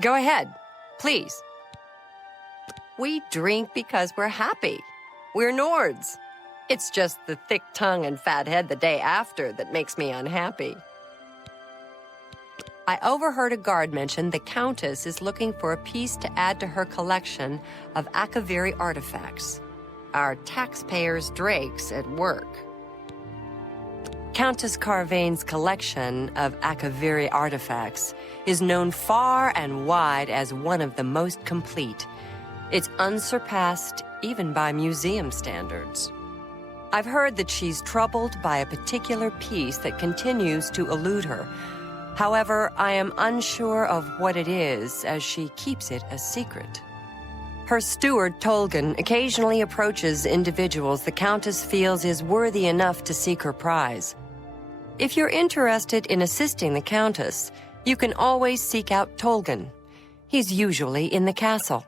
Go ahead, please. We drink because we're happy. We're Nords. It's just the thick tongue and fat head the day after that makes me unhappy. I overheard a guard mention the Countess is looking for a piece to add to her collection of Akaviri artifacts. Our taxpayers' drakes at work. Countess Carvane's collection of Akaviri artifacts is known far and wide as one of the most complete. It's unsurpassed even by museum standards. I've heard that she's troubled by a particular piece that continues to elude her. However, I am unsure of what it is, as she keeps it a secret. Her steward, Tolgan, occasionally approaches individuals the Countess feels is worthy enough to seek her prize. If you're interested in assisting the Countess, you can always seek out Tolgan. He's usually in the castle.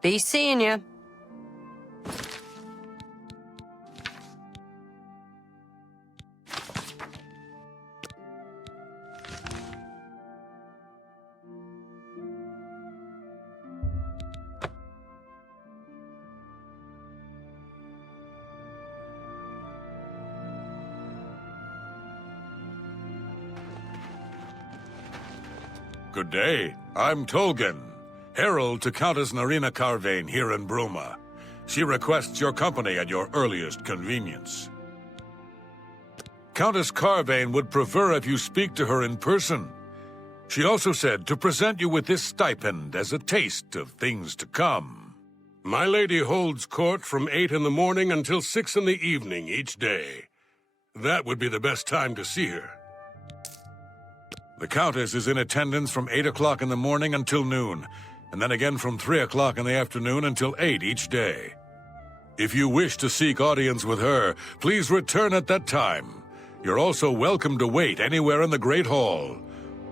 Be seeing ya. Good day. I'm Tolgan, herald to Countess Narina Carvane here in Bruma. She requests your company at your earliest convenience. Countess Carvane would prefer if you speak to her in person. She also said to present you with this stipend as a taste of things to come. My lady holds court from 8 in the morning until 6 in the evening each day. That would be the best time to see her. The Countess is in attendance from 8 o'clock in the morning until noon, and then again from 3 o'clock in the afternoon until 8 each day. If you wish to seek audience with her, please return at that time. You're also welcome to wait anywhere in the Great Hall.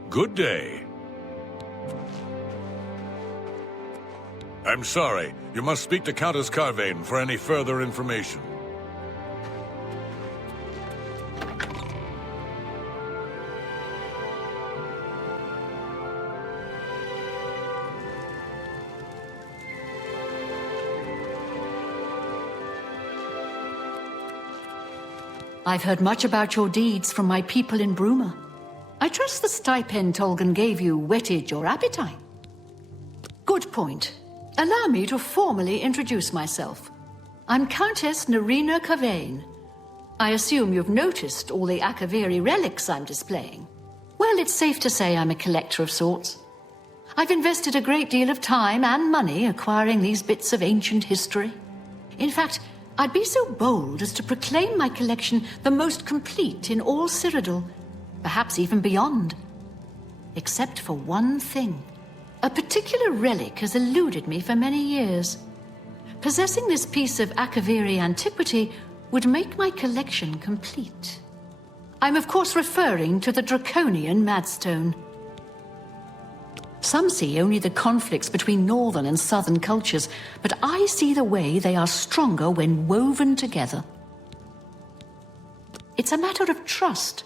Good day. I'm sorry, you must speak to Countess Carvane for any further information. I've heard much about your deeds from my people in Bruma. I trust the stipend Tolgan gave you whetted your appetite. Good point. Allow me to formally introduce myself. I'm Countess Narina Carvane. I assume you've noticed all the Akaviri relics I'm displaying. Well, it's safe to say I'm a collector of sorts. I've invested a great deal of time and money acquiring these bits of ancient history. In fact, I'd be so bold as to proclaim my collection the most complete in all Cyrodiil, perhaps even beyond. Except for one thing. A particular relic has eluded me for many years. Possessing this piece of Akaviri antiquity would make my collection complete. I'm of course referring to the draconian Madstone. Some see only the conflicts between northern and southern cultures, but I see the way they are stronger when woven together. It's a matter of trust,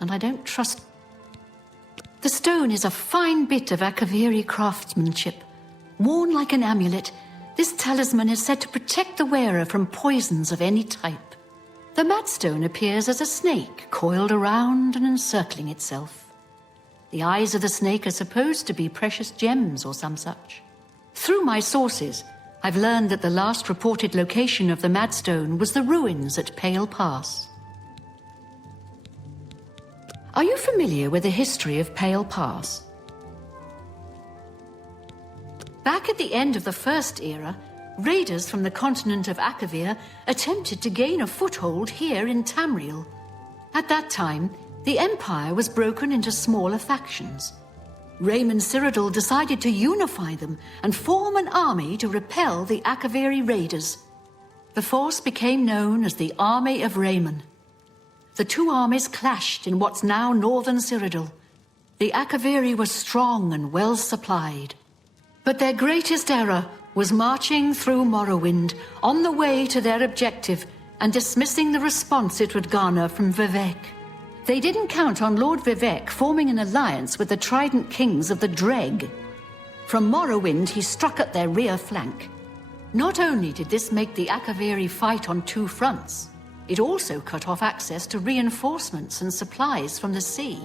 and I don't trust. The stone is a fine bit of Akaviri craftsmanship. Worn like an amulet, this talisman is said to protect the wearer from poisons of any type. The Madstone appears as a snake coiled around and encircling itself. The eyes of the snake are supposed to be precious gems or some such. Through my sources, I've learned that the last reported location of the Madstone was the ruins at Pale Pass. Are you familiar with the history of Pale Pass? Back at the end of the First Era, raiders from the continent of Akavir attempted to gain a foothold here in Tamriel. At that time, the Empire was broken into smaller factions. Raymond Cyrodiil decided to unify them and form an army to repel the Akaviri raiders. The force became known as the Army of Raymond. The two armies clashed in what's now northern Cyrodiil. The Akaviri were strong and well supplied. But their greatest error was marching through Morrowind on the way to their objective and dismissing the response it would garner from Vivek. They didn't count on Lord Vivek forming an alliance with the Trident Kings of the Dreg. From Morrowind, he struck at their rear flank. Not only did this make the Akaviri fight on two fronts, it also cut off access to reinforcements and supplies from the sea.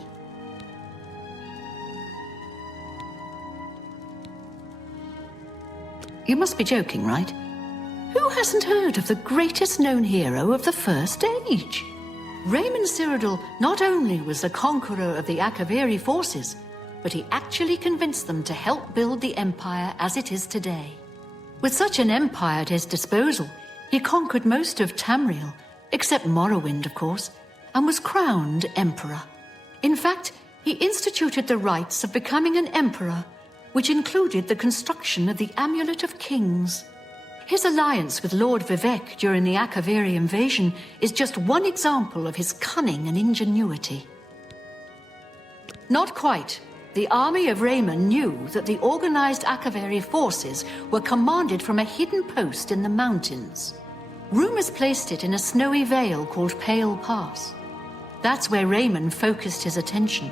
You must be joking, right? Who hasn't heard of the greatest known hero of the First Age? Raymond Cyrodiil not only was the conqueror of the Akaviri forces, but he actually convinced them to help build the Empire as it is today. With such an empire at his disposal, he conquered most of Tamriel, except Morrowind, of course, and was crowned Emperor. In fact, he instituted the rites of becoming an Emperor, which included the construction of the Amulet of Kings. His alliance with Lord Vivek during the Akaviri invasion is just one example of his cunning and ingenuity. Not quite. The army of Raymond knew that the organized Akaviri forces were commanded from a hidden post in the mountains. Rumors placed it in a snowy vale called Pale Pass. That's where Raymond focused his attention.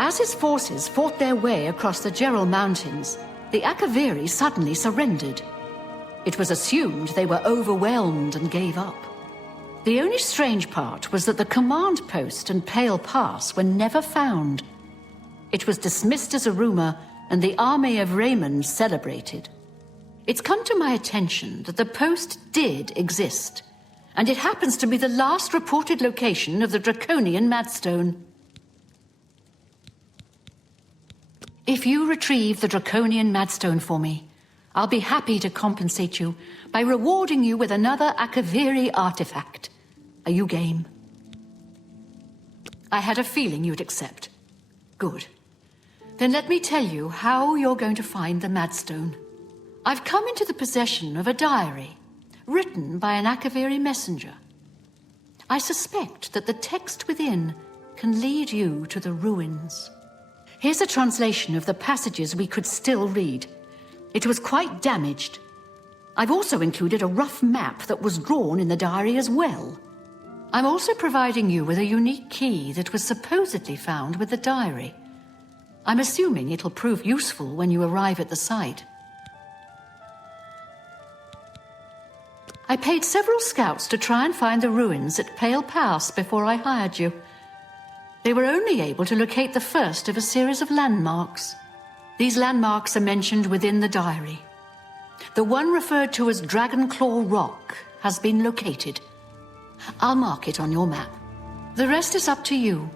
As his forces fought their way across the Gerald Mountains, the Akaviri suddenly surrendered. It was assumed they were overwhelmed and gave up. The only strange part was that the command post and Pale Pass were never found. It was dismissed as a rumor, and the army of Raymond celebrated. It's come to my attention that the post did exist, and it happens to be the last reported location of the Draconian Madstone. If you retrieve the Draconian Madstone for me, I'll be happy to compensate you by rewarding you with another Akaviri artifact. Are you game? I had a feeling you'd accept. Good. Then let me tell you how you're going to find the Madstone. I've come into the possession of a diary, written by an Akaviri messenger. I suspect that the text within can lead you to the ruins. Here's a translation of the passages we could still read. It was quite damaged. I've also included a rough map that was drawn in the diary as well. I'm also providing you with a unique key that was supposedly found with the diary. I'm assuming it'll prove useful when you arrive at the site. I paid several scouts to try and find the ruins at Pale Pass before I hired you. They were only able to locate the first of a series of landmarks. These landmarks are mentioned within the diary. The one referred to as Dragonclaw Rock has been located. I'll mark it on your map. The rest is up to you.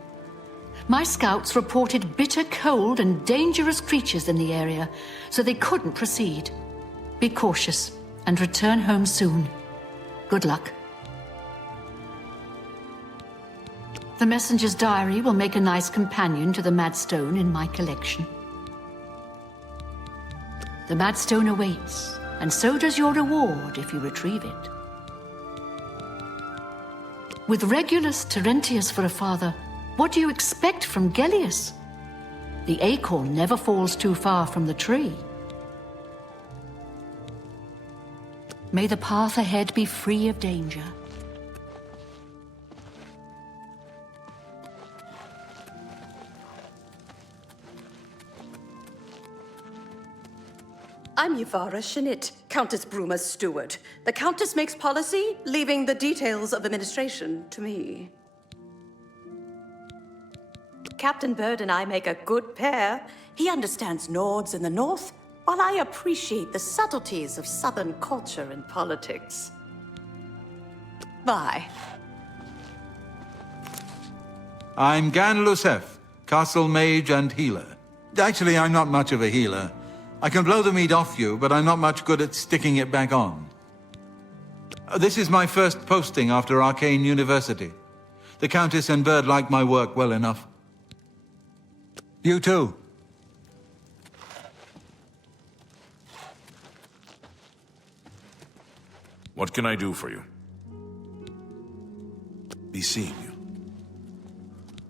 My scouts reported bitter cold and dangerous creatures in the area, so they couldn't proceed. Be cautious and return home soon. Good luck. The messenger's diary will make a nice companion to the Madstone in my collection. The Madstone awaits, and so does your reward if you retrieve it. With Regulus Terentius for a father, what do you expect from Gellius? The acorn never falls too far from the tree. May the path ahead be free of danger. I'm Yvara Shinit, Countess Bruma's steward. The Countess makes policy, leaving the details of administration to me. Captain Bird and I make a good pair. He understands Nords in the north, while I appreciate the subtleties of southern culture and politics. Bye. I'm Gan Lusef, Castle Mage and Healer. Actually, I'm not much of a healer. I can blow the meat off you, but I'm not much good at sticking it back on. This is my first posting after Arcane University. The Countess and Bird like my work well enough. You too. What can I do for you? Be seeing you.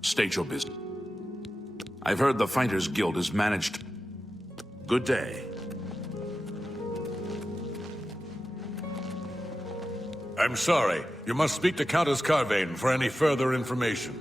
State your business. I've heard the Fighters Guild is managed. Good day. I'm sorry. You must speak to Countess Carvane for any further information.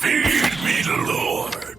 Feed me the Lord.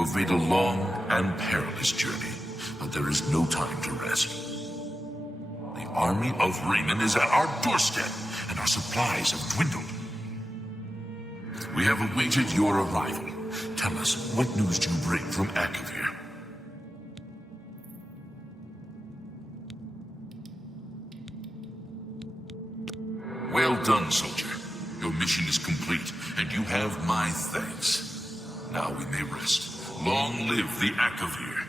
You have made a long and perilous journey, but there is no time to rest. The army of Raymond is at our doorstep, and our supplies have dwindled. We have awaited your arrival. Tell us, what news do you bring from Akavir? Well done, soldier. Your mission is complete, and you have my thanks. Now we may rest. Long live the Akavir.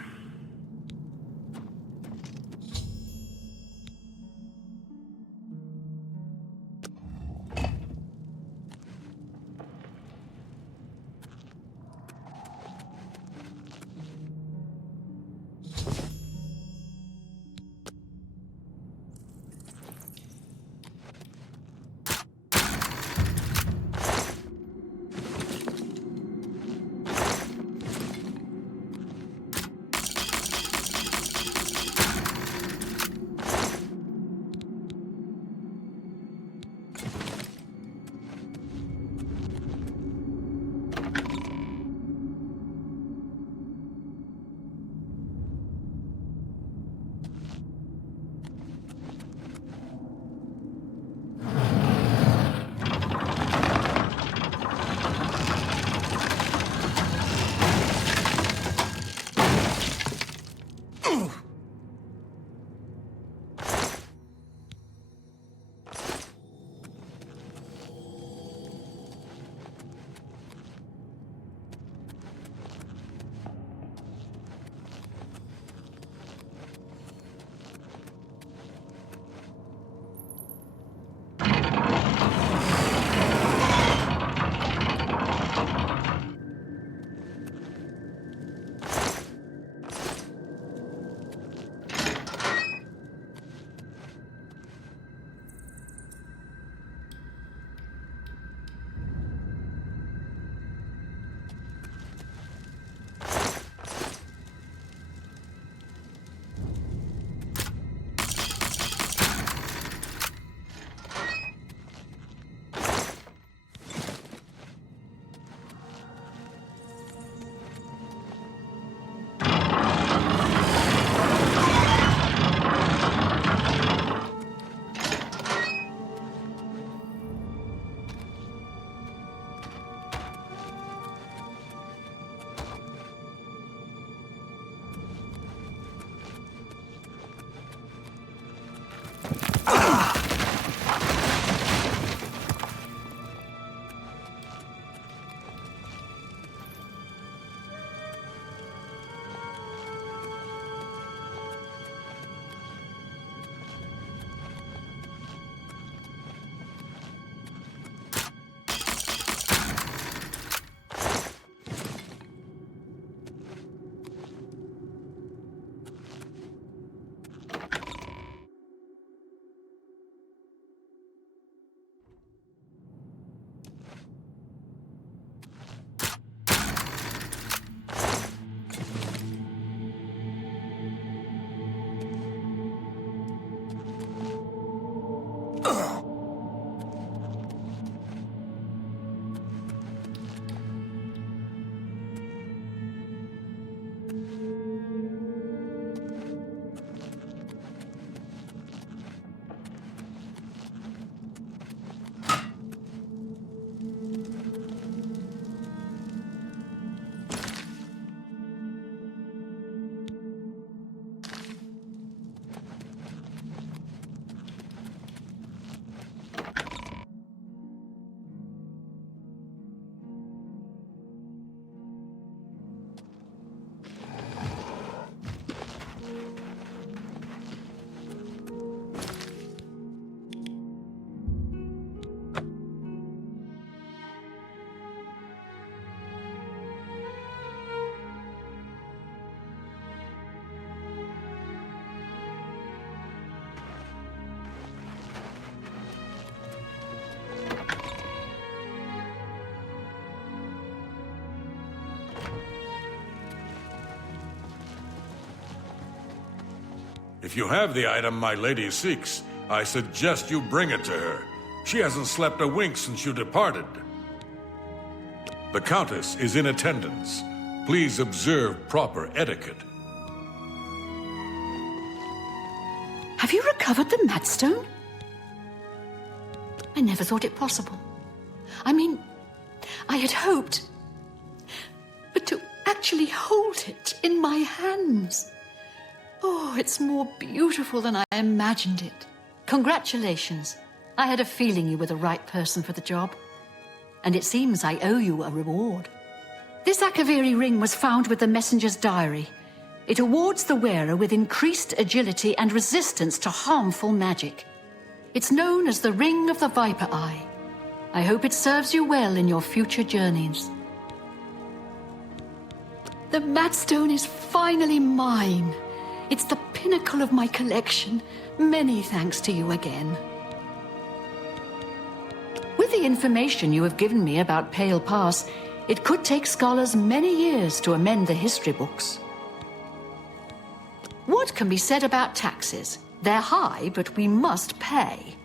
If you have the item my lady seeks, I suggest you bring it to her. She hasn't slept a wink since you departed. The Countess is in attendance. Please observe proper etiquette. Have you recovered the Madstone? I never thought it possible. I mean, I had hoped. But to actually hold it in my hands. Oh, it's more beautiful than I imagined it. Congratulations. I had a feeling you were the right person for the job. And it seems I owe you a reward. This Akaviri ring was found with the messenger's diary. It awards the wearer with increased agility and resistance to harmful magic. It's known as the Ring of the Viper Eye. I hope it serves you well in your future journeys. The Madstone is finally mine. It's the pinnacle of my collection. Many thanks to you again. With the information you have given me about Pale Pass, it could take scholars many years to amend the history books. What can be said about taxes? They're high, but we must pay.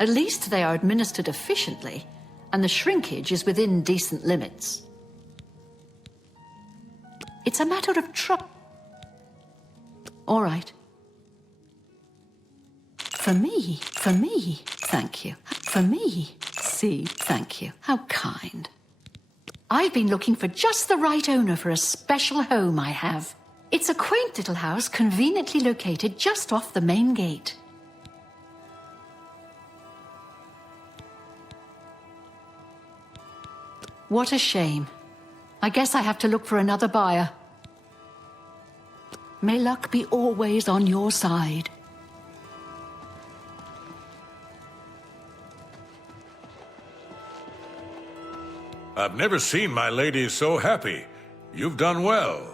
At least they are administered efficiently, and the shrinkage is within decent limits. It's a matter of All right. For me, thank you. For me, see, thank you. How kind. I've been looking for just the right owner for a special home I have. It's a quaint little house conveniently located just off the main gate. What a shame. I guess I have to look for another buyer. May luck be always on your side. I've never seen my lady so happy. You've done well.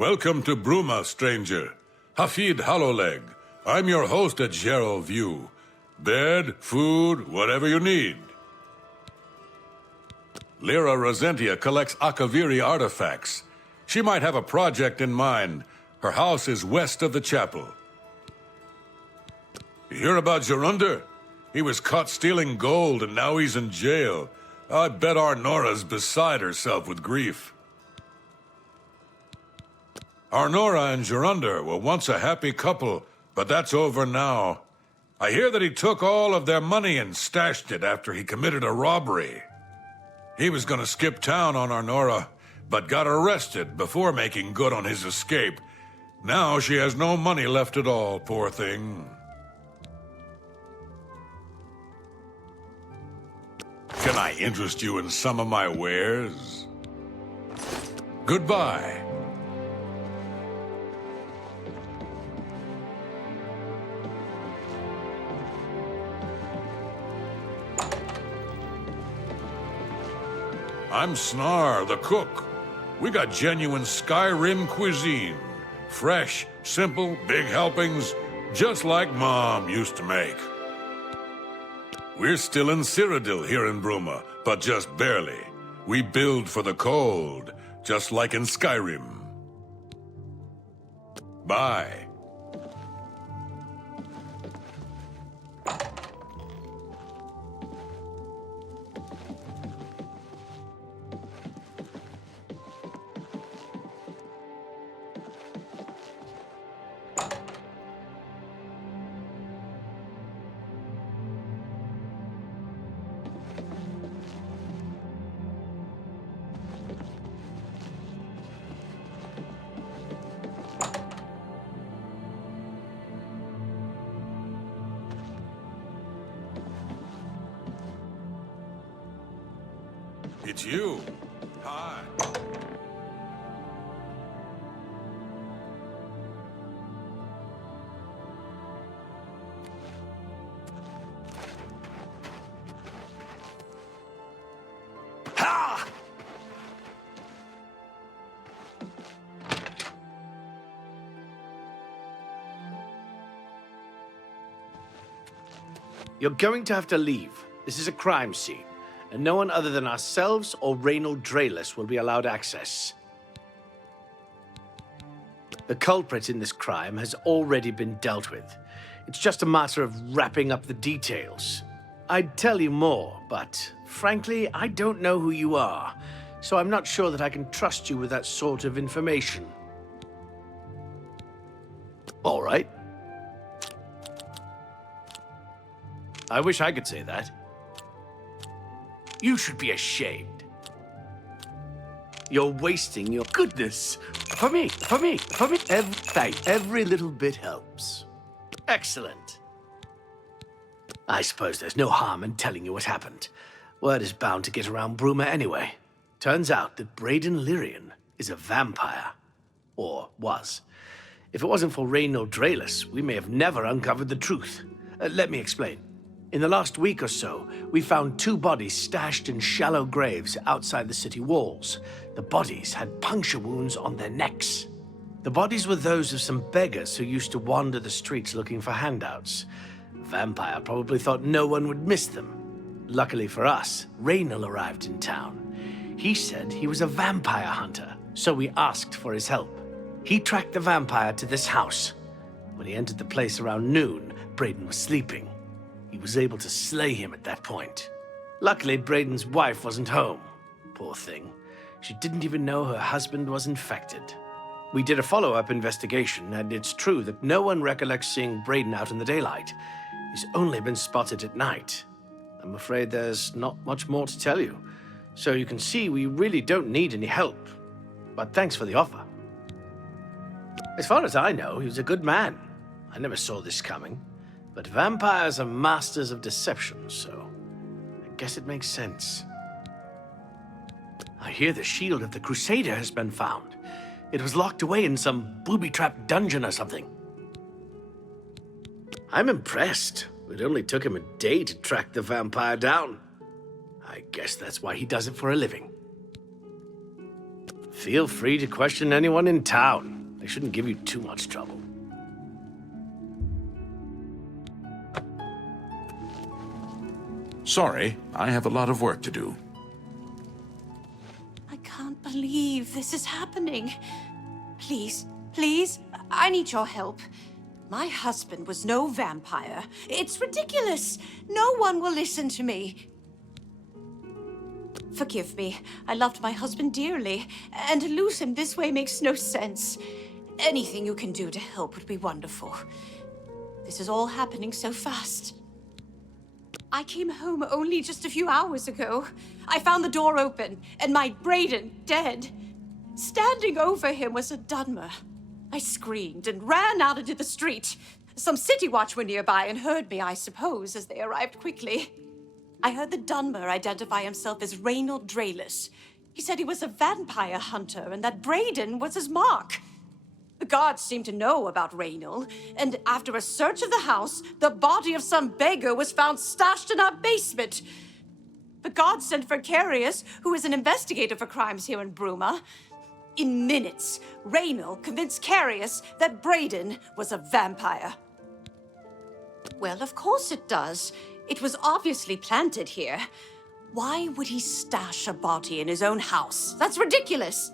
Welcome to Bruma, stranger. Hafid Hollowleg. I'm your host at Gerald View. Bed, food, whatever you need. Lyra Rosentia collects Akaviri artifacts. She might have a project in mind. Her house is west of the chapel. You hear about Gerunder? He was caught stealing gold and now he's in jail. I bet our Nora's beside herself with grief. Arnora and Gerunder were once a happy couple, but that's over now. I hear that he took all of their money and stashed it after he committed a robbery. He was gonna skip town on Arnora, but got arrested before making good on his escape. Now she has no money left at all, poor thing. Can I interest you in some of my wares? Goodbye. I'm Snar, the cook. We got genuine Skyrim cuisine. Fresh, simple, big helpings, just like Mom used to make. We're still in Cyrodiil here in Bruma, but just barely. We build for the cold, just like in Skyrim. Bye. It's you. Hi. You're going to have to leave. This is a crime scene, and no one other than ourselves or Reynold Drayless will be allowed access. The culprit in this crime has already been dealt with. It's just a matter of wrapping up the details. I'd tell you more, but frankly, I don't know who you are, so I'm not sure that I can trust you with that sort of information. All right. I wish I could say that. You should be ashamed. You're wasting your goodness. For me. Every little bit helps. Excellent. I suppose there's no harm in telling you what happened. Word is bound to get around Bruma anyway. Turns out that Brayden Lyrian is a vampire. Or was. If it wasn't for Reynold Drayless, we may have never uncovered the truth. Let me explain. In the last week or so, we found 2 bodies stashed in shallow graves outside the city walls. The bodies had puncture wounds on their necks. The bodies were those of some beggars who used to wander the streets looking for handouts. The vampire probably thought no one would miss them. Luckily for us, Reynold arrived in town. He said he was a vampire hunter, so we asked for his help. He tracked the vampire to this house. When he entered the place around noon, Brayden was sleeping. He was able to slay him at that point. Luckily, Brayden's wife wasn't home. Poor thing. She didn't even know her husband was infected. We did a follow-up investigation, and it's true that no one recollects seeing Brayden out in the daylight. He's only been spotted at night. I'm afraid there's not much more to tell you. So you can see we really don't need any help. But thanks for the offer. As far as I know, he was a good man. I never saw this coming. But vampires are masters of deception, so I guess it makes sense. I hear the shield of the Crusader has been found. It was locked away in some booby-trapped dungeon or something. I'm impressed. It only took him a day to track the vampire down. I guess that's why he does it for a living. Feel free to question anyone in town. They shouldn't give you too much trouble. Sorry, I have a lot of work to do. I can't believe this is happening. Please, I need your help. My husband was no vampire. It's ridiculous. No one will listen to me. Forgive me. I loved my husband dearly, and to lose him this way makes no sense. Anything you can do to help would be wonderful. This is all happening so fast. I came home only just a few hours ago. I found the door open, and my Brayden dead. Standing over him was a Dunmer. I screamed and ran out into the street. Some city watch were nearby and heard me, I suppose, as they arrived quickly. I heard the Dunmer identify himself as Reynold Drayless. He said he was a vampire hunter and that Brayden was his mark. The guards seemed to know about Reynold, and after a search of the house, the body of some beggar was found stashed in our basement. The guards sent for Carius, who is an investigator for crimes here in Bruma. In minutes, Reynold convinced Carius that Brayden was a vampire. Well, of course it does. It was obviously planted here. Why would he stash a body in his own house? That's ridiculous.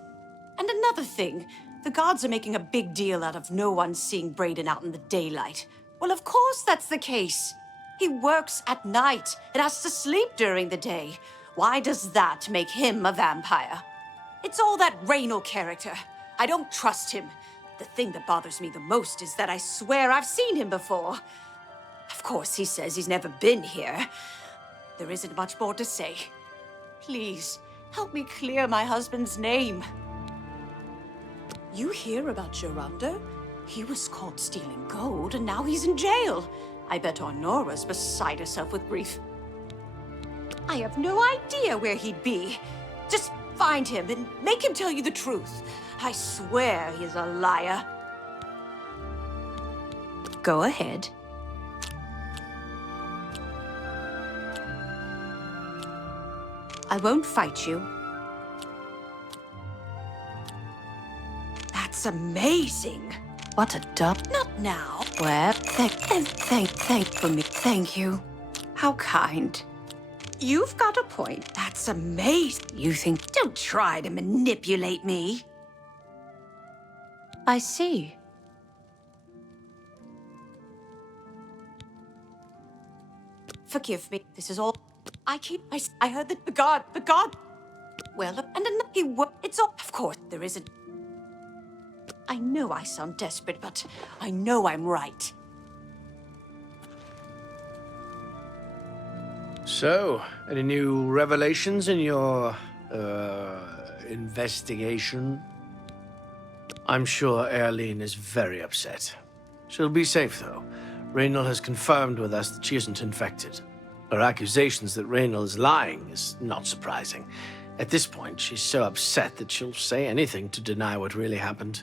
And another thing, the guards are making a big deal out of no one seeing Brayden out in the daylight. Well, of course that's the case. He works at night and has to sleep during the day. Why does that make him a vampire? It's all that Reynold character. I don't trust him. The thing that bothers me the most is that I swear I've seen him before. Of course, he says he's never been here. There isn't much more to say. Please, help me clear my husband's name. You hear about Geronda? He was caught stealing gold, and now he's in jail. I bet Honora's beside herself with grief. I have no idea where he'd be. Just find him and make him tell you the truth. I swear he's a liar. Go ahead. I won't fight you. That's amazing. What a dub. Not now. Well, thank for me. Thank you. How kind. You've got a point. That's amazing. You think, don't try to manipulate me. I see. Forgive me. This is all. I heard that the god. Well, and it's all. Of course, there isn't. I know I sound desperate, but I know I'm right. So, any new revelations in your, investigation? I'm sure Erlene is very upset. She'll be safe, though. Raynal has confirmed with us that she isn't infected. Her accusations that Raynal is lying is not surprising. At this point, she's so upset that she'll say anything to deny what really happened.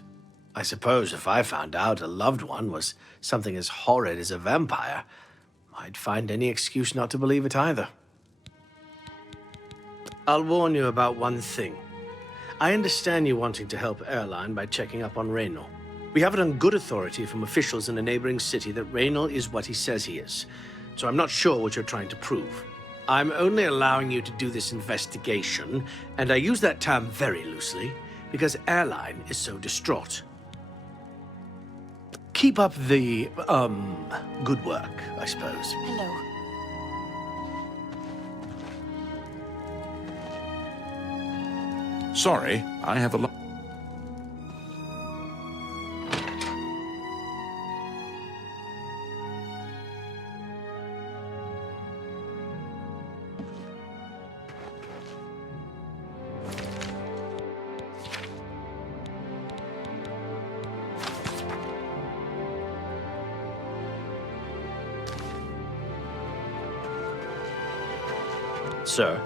I suppose if I found out a loved one was something as horrid as a vampire, I'd find any excuse not to believe it either. I'll warn you about one thing. I understand you wanting to help Erline by checking up on Raynal. We have it on good authority from officials in a neighboring city that Raynal is what he says he is, so I'm not sure what you're trying to prove. I'm only allowing you to do this investigation, and I use that term very loosely, because Erline is so distraught. Keep up the, good work, I suppose. Hello. Sorry, I have a lot. Sir.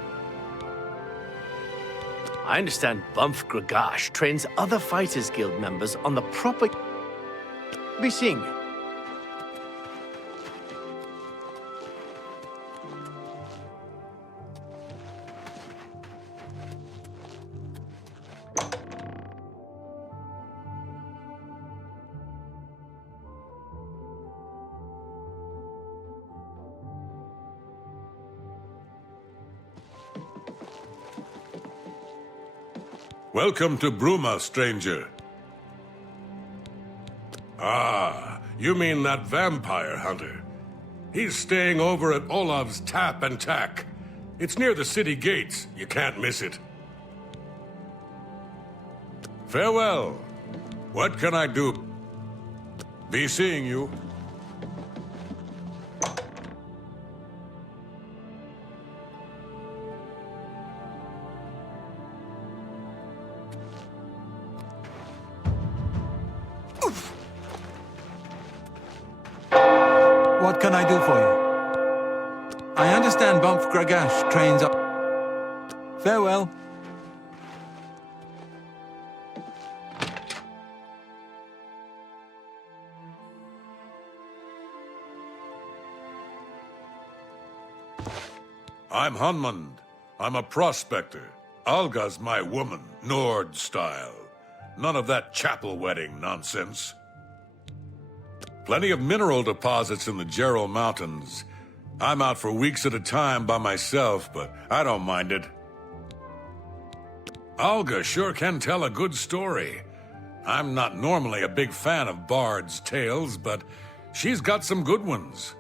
I understand Bumf Gragash trains other Fighters Guild members on the proper... Be seeing you. Welcome to Bruma, stranger. Ah, you mean that vampire hunter. He's staying over at Olav's Tap and Tack. It's near the city gates. You can't miss it. Farewell. What can I do? Be seeing you. What can I do for you? I understand Bumf Gragash trains up. Farewell. I'm Hunmund. I'm a prospector. Alga's my woman, Nord style. None of that chapel wedding nonsense. Plenty of mineral deposits in the Gerald Mountains. I'm out for weeks at a time by myself, but I don't mind it. Alga sure can tell a good story. I'm not normally a big fan of bards' tales, but she's got some good ones.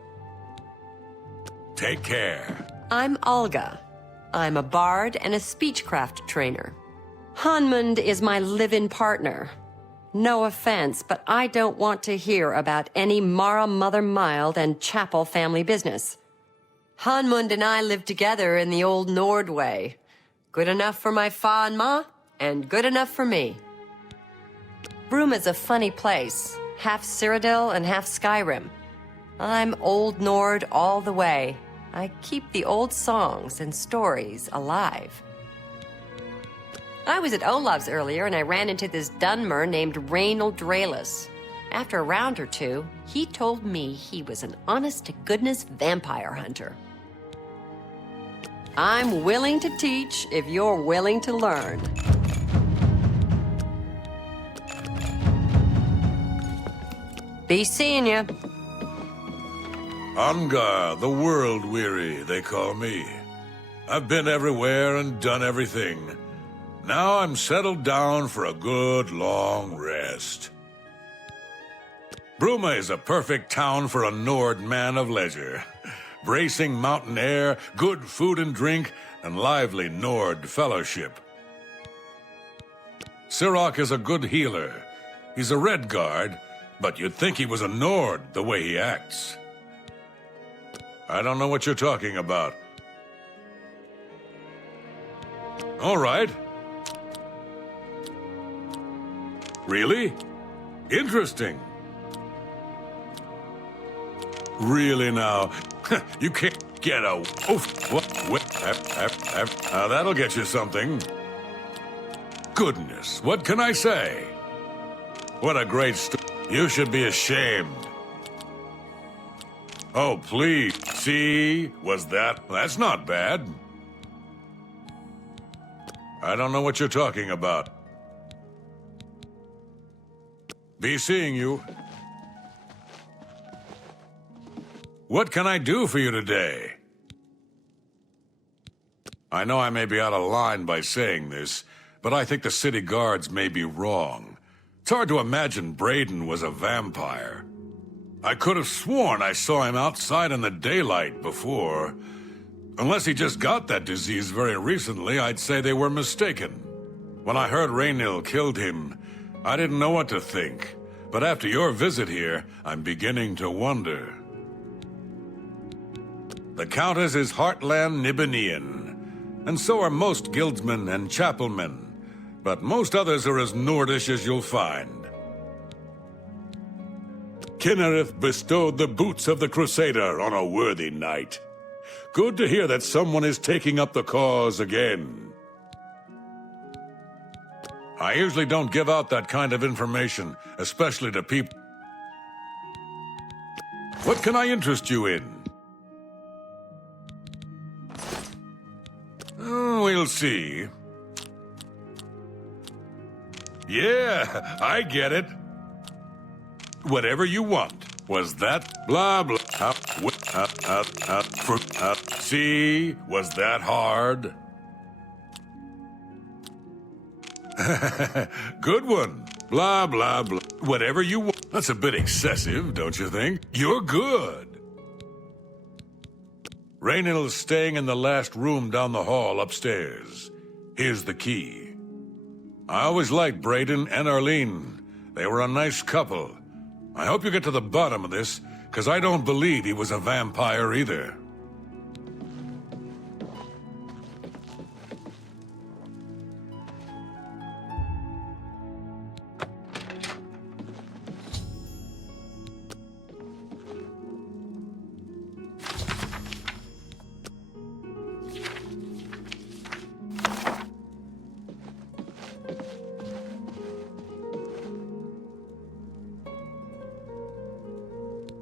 Take care. I'm Olga. I'm a bard and a speechcraft trainer. Hanmund is my live-in partner. No offense, but I don't want to hear about any Mara Mother Mild and Chapel family business. Hanmund and I live together in the old Nord way. Good enough for my fa and ma, and good enough for me. Bruma's a funny place, half Cyrodiil and half Skyrim. I'm Old Nord all the way. I keep the old songs and stories alive. I was at Olaf's earlier and I ran into this Dunmer named Reynold Draelus. After a round or two, he told me he was an honest-to-goodness vampire hunter. I'm willing to teach if you're willing to learn. Be seeing ya. Angar, the world-weary, they call me. I've been everywhere and done everything. Now I'm settled down for a good long rest. Bruma is a perfect town for a Nord man of leisure. Bracing mountain air, good food and drink, and lively Nord fellowship. Sirach is a good healer. He's a Red Guard, but you'd think he was a Nord the way he acts. I don't know what you're talking about. All right. Really? Interesting. Really now? You can't get a... that'll get you something. Goodness, what can I say? What a great story. You should be ashamed. Oh, please. See? Was that... That's not bad. I don't know what you're talking about. Be seeing you. What can I do for you today? I know I may be out of line by saying this, but I think the city guards may be wrong. It's hard to imagine Braden was a vampire. I could have sworn I saw him outside in the daylight before. Unless he just got that disease very recently, I'd say they were mistaken. When I heard Raynil killed him, I didn't know what to think. But after your visit here, I'm beginning to wonder. The Countess is Heartland Nibenian, and so are most guildsmen and chapelmen, but most others are as Nordish as you'll find. Kinnereth bestowed the boots of the Crusader on a worthy knight. Good to hear that someone is taking up the cause again. I usually don't give out that kind of information, especially to people. What can I interest you in? We'll see. Yeah, I get it. Whatever you want. Was that blah blah? See? Was that hard? Good one. Blah blah blah. Whatever you want. That's a bit excessive, don't you think? You're good. Raynil's staying in the last room down the hall upstairs. Here's the key. I always liked Braden and Arlene. They were a nice couple. I hope you get to the bottom of this, because I don't believe he was a vampire either.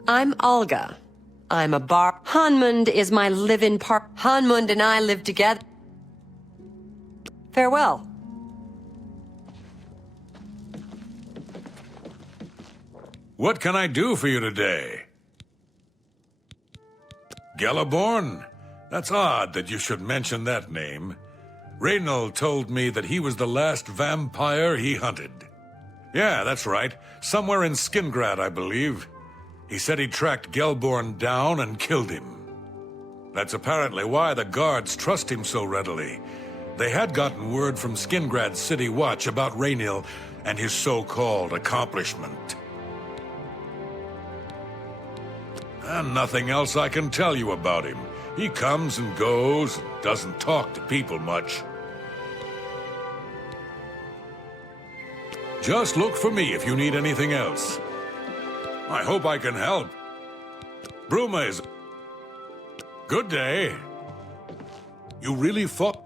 I'm Olga. I'm a bar. Hanmund is my live-in part. Hanmund and I live together. Farewell. What can I do for you today? Galaborn? That's odd that you should mention that name. Reynold told me that he was the last vampire he hunted. Yeah, that's right. Somewhere in Skingrad, I believe. He said he tracked Gelborn down and killed him. That's apparently why the guards trust him so readily. They had gotten word from Skingrad's City Watch about Raynil and his so-called accomplishment. And nothing else I can tell you about him. He comes and goes and doesn't talk to people much. Just look for me if you need anything else. I hope I can help. Bruma is... Good day. You really fought...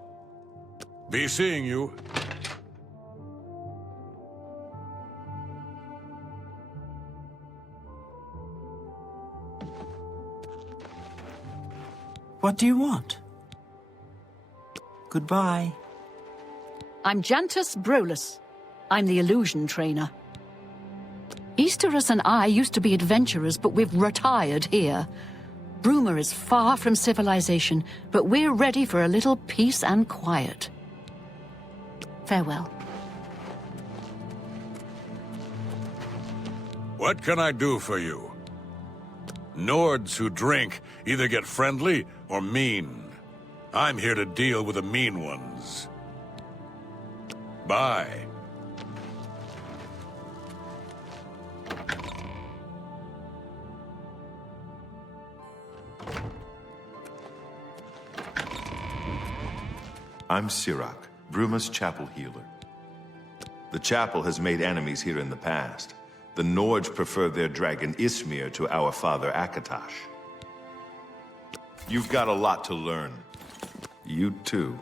Be seeing you. What do you want? Goodbye. I'm Jantus Brolus. I'm the illusion trainer. Easterus and I used to be adventurers, but we've retired here. Bruma is far from civilization, but we're ready for a little peace and quiet. Farewell. What can I do for you? Nords who drink either get friendly or mean. I'm here to deal with the mean ones. Bye. I'm MiKeYROG, Bruma's chapel healer. The chapel has made enemies here in the past. The Nords prefer their dragon Ismir to our father Akatosh. You've got a lot to learn. You too.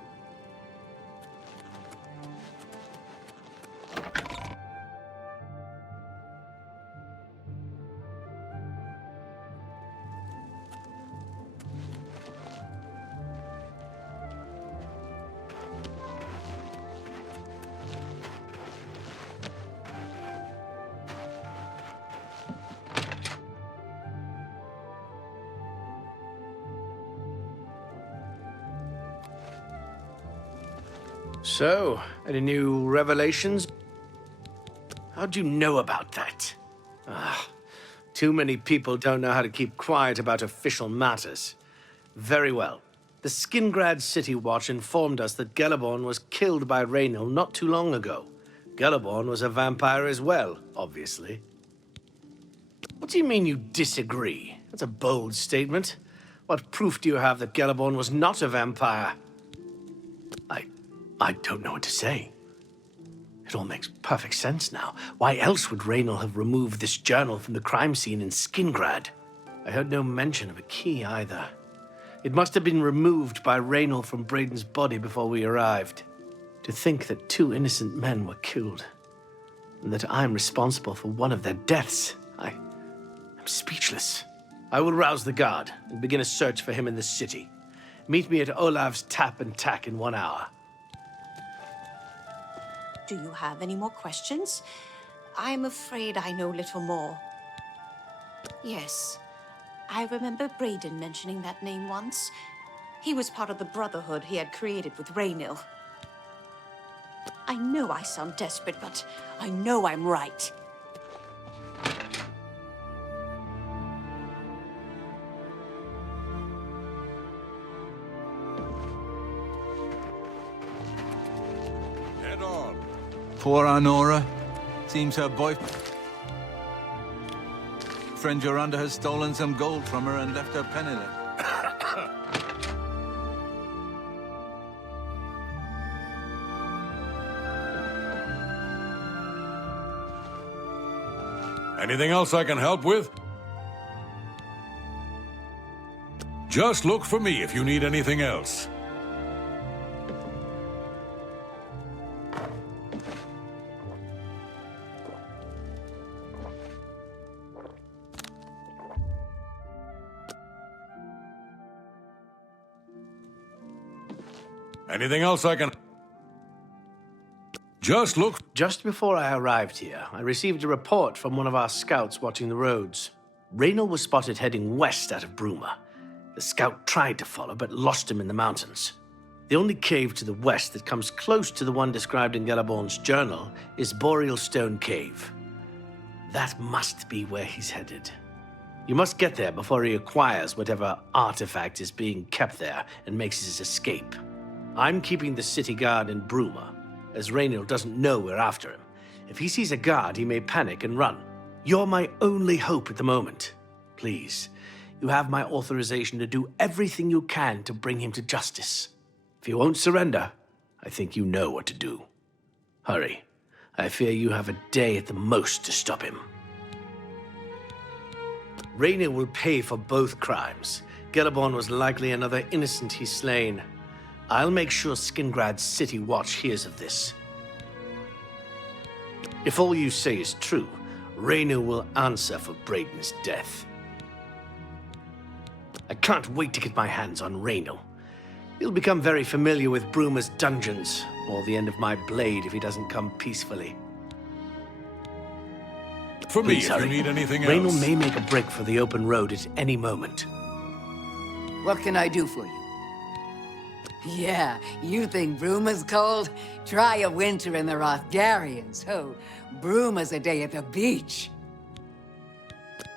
So, any new revelations? How'd you know about that? Too many people don't know how to keep quiet about official matters. Very well. The Skingrad City Watch informed us that Gelaborn was killed by Raynil not too long ago. Gelaborn was a vampire as well, obviously. What do you mean you disagree? That's a bold statement. What proof do you have that Gelaborn was not a vampire? I don't know what to say. It all makes perfect sense now. Why else would Raynil have removed this journal from the crime scene in Skingrad? I heard no mention of a key either. It must have been removed by Raynil from Braden's body before we arrived. To think that 2 innocent men were killed, and that I'm responsible for one of their deaths, I'm speechless. I will rouse the guard and begin a search for him in the city. Meet me at Olav's Tap and Tack in 1 hour. Do you have any more questions? I'm afraid I know little more. Yes, I remember Braden mentioning that name once. He was part of the Brotherhood he had created with Raynil. I know I sound desperate, but I know I'm right. Head on. Poor Anora. Seems her boyfriend Joranda has stolen some gold from her and left her penniless. Anything else I can help with? Just look for me if you need anything else. Anything else I can... Just look... Just before I arrived here, I received a report from one of our scouts watching the roads. Raynil was spotted heading west out of Bruma. The scout tried to follow, but lost him in the mountains. The only cave to the west that comes close to the one described in Gelaborn's journal is Boreal Stone Cave. That must be where he's headed. You must get there before he acquires whatever artifact is being kept there and makes his escape. I'm keeping the city guard in Bruma, as Raynil doesn't know we're after him. If he sees a guard, he may panic and run. You're my only hope at the moment. Please, you have my authorization to do everything you can to bring him to justice. If he won't surrender, I think you know what to do. Hurry. I fear you have a day at the most to stop him. Raynil will pay for both crimes. Gelaborn was likely another innocent he's slain. I'll make sure Skingrad's City Watch hears of this. If all you say is true, Raynil will answer for Braden's death. I can't wait to get my hands on Raynor. He'll become very familiar with Bruma's dungeons, or the end of my blade if he doesn't come peacefully. For me, Please if hurry. you need anything Raynor else. may make a break for the open road at any moment. What can I do for you? Yeah, you think Bruma's cold? Try a winter in the Rothgarians. Oh, Bruma's a day at the beach.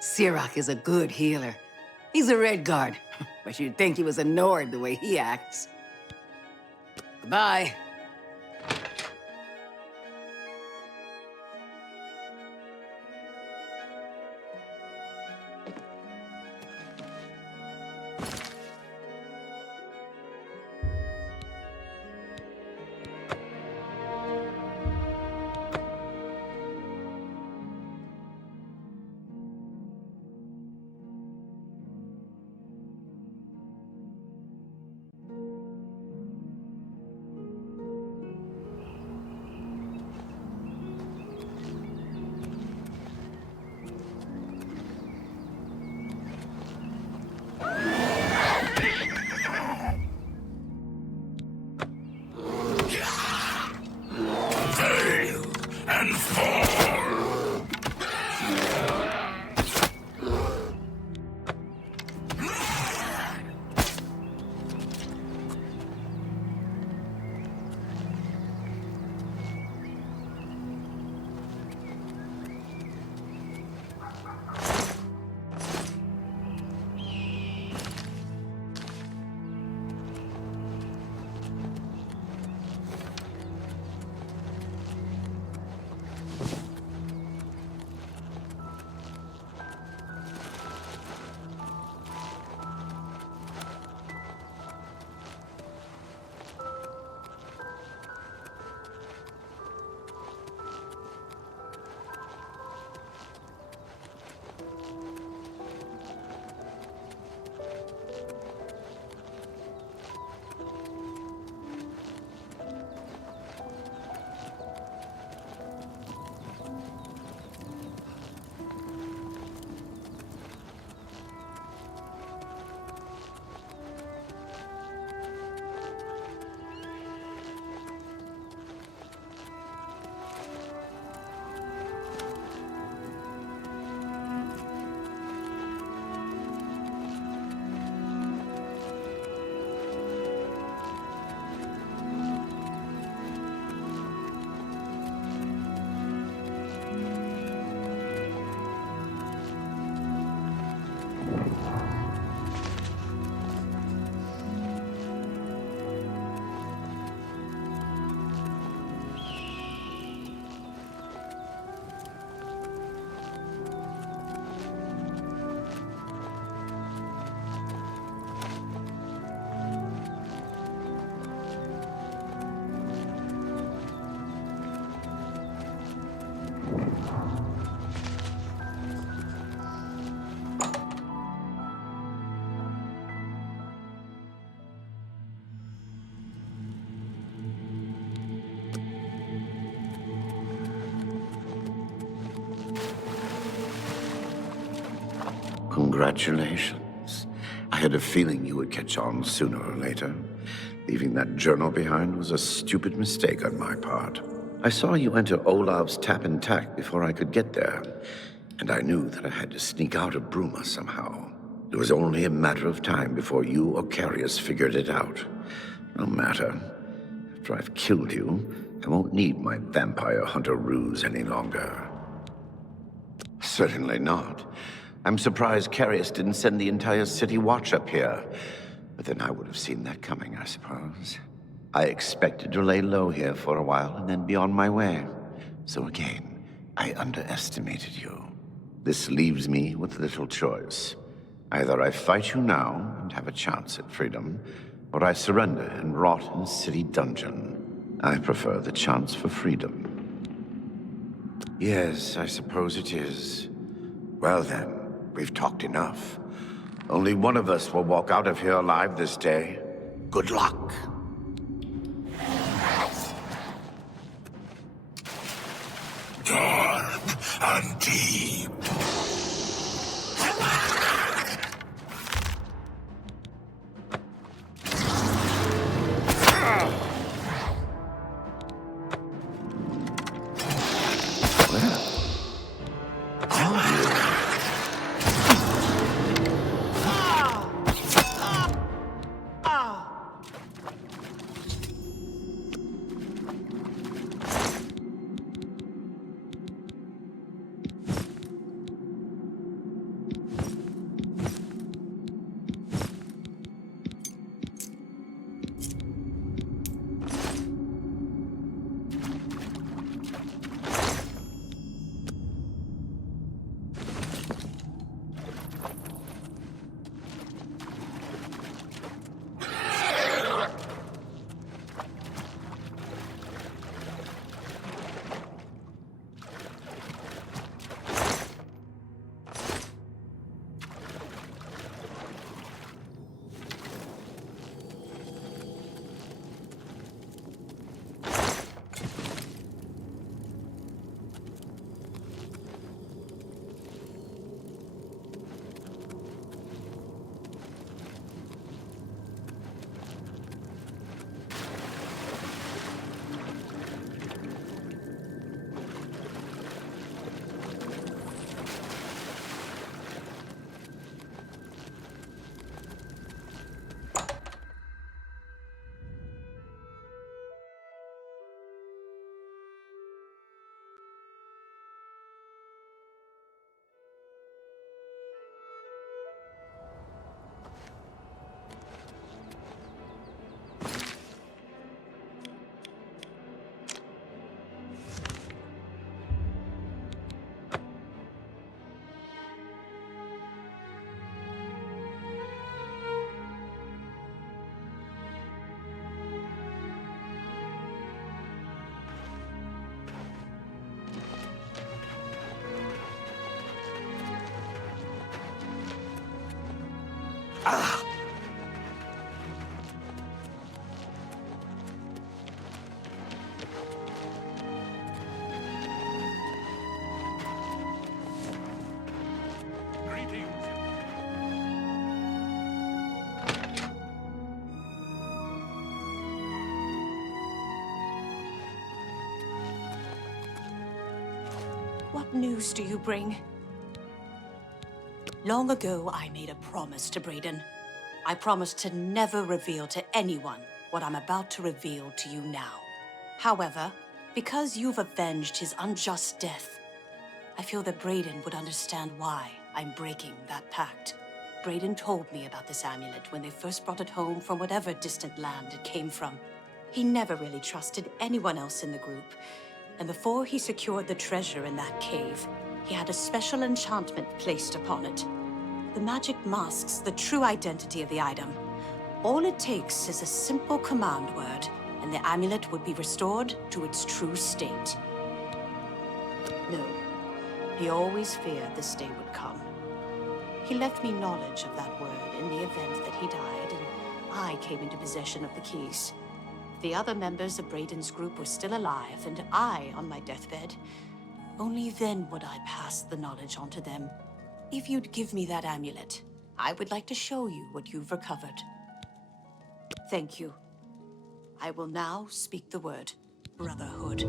MiKeYROG is a good healer. He's a Redguard, but you'd think he was a Nord the way he acts. Goodbye. Fail and fall. Congratulations. I had a feeling you would catch on sooner or later. Leaving that journal behind was a stupid mistake on my part. I saw you enter Olav's tap and tack before I could get there, and I knew that I had to sneak out of Bruma somehow. It was only a matter of time before you or Carius figured it out. No matter. After I've killed you, I won't need my vampire hunter ruse any longer. Certainly not. I'm surprised Carius didn't send the entire city watch up here. But then I would have seen that coming, I suppose. I expected to lay low here for a while and then be on my way. So again, I underestimated you. This leaves me with little choice. Either I fight you now and have a chance at freedom, or I surrender and rot in a city dungeon. I prefer the chance for freedom. Yes, I suppose it is. Well then, we've talked enough. Only one of us will walk out of here alive this day. Good luck. Dark and deep. What news do you bring? Long ago, I made a promise to Brayden. I promised to never reveal to anyone what I'm about to reveal to you now. However, because you've avenged his unjust death, I feel that Brayden would understand why I'm breaking that pact. Brayden told me about this amulet when they first brought it home from whatever distant land it came from. He never really trusted anyone else in the group, and before he secured the treasure in that cave, he had a special enchantment placed upon it. The magic masks the true identity of the item. All it takes is a simple command word, and the amulet would be restored to its true state. No, he always feared this day would come. He left me knowledge of that word in the event that he died, and I came into possession of the keys. The other members of Brayden's group were still alive, and I on my deathbed. Only then would I pass the knowledge on to them. If you'd give me that amulet, I would like to show you what you've recovered. Thank you. I will now speak the word, Brotherhood.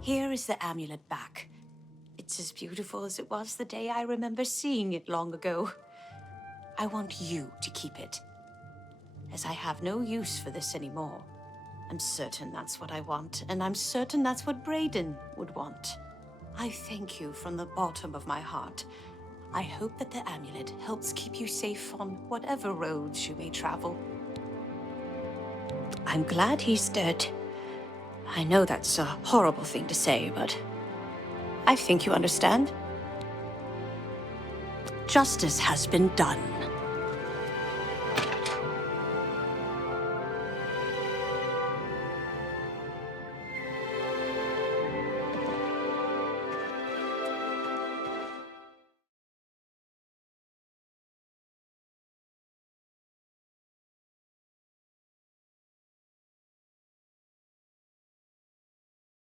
Here is the amulet back. It's as beautiful as it was the day I remember seeing it long ago. I want you to keep it, as I have no use for this anymore. I'm certain that's what I want, and I'm certain that's what Brayden would want. I thank you from the bottom of my heart. I hope that the amulet helps keep you safe on whatever roads you may travel. I'm glad he's dead. I know that's a horrible thing to say, but I think you understand. Justice has been done.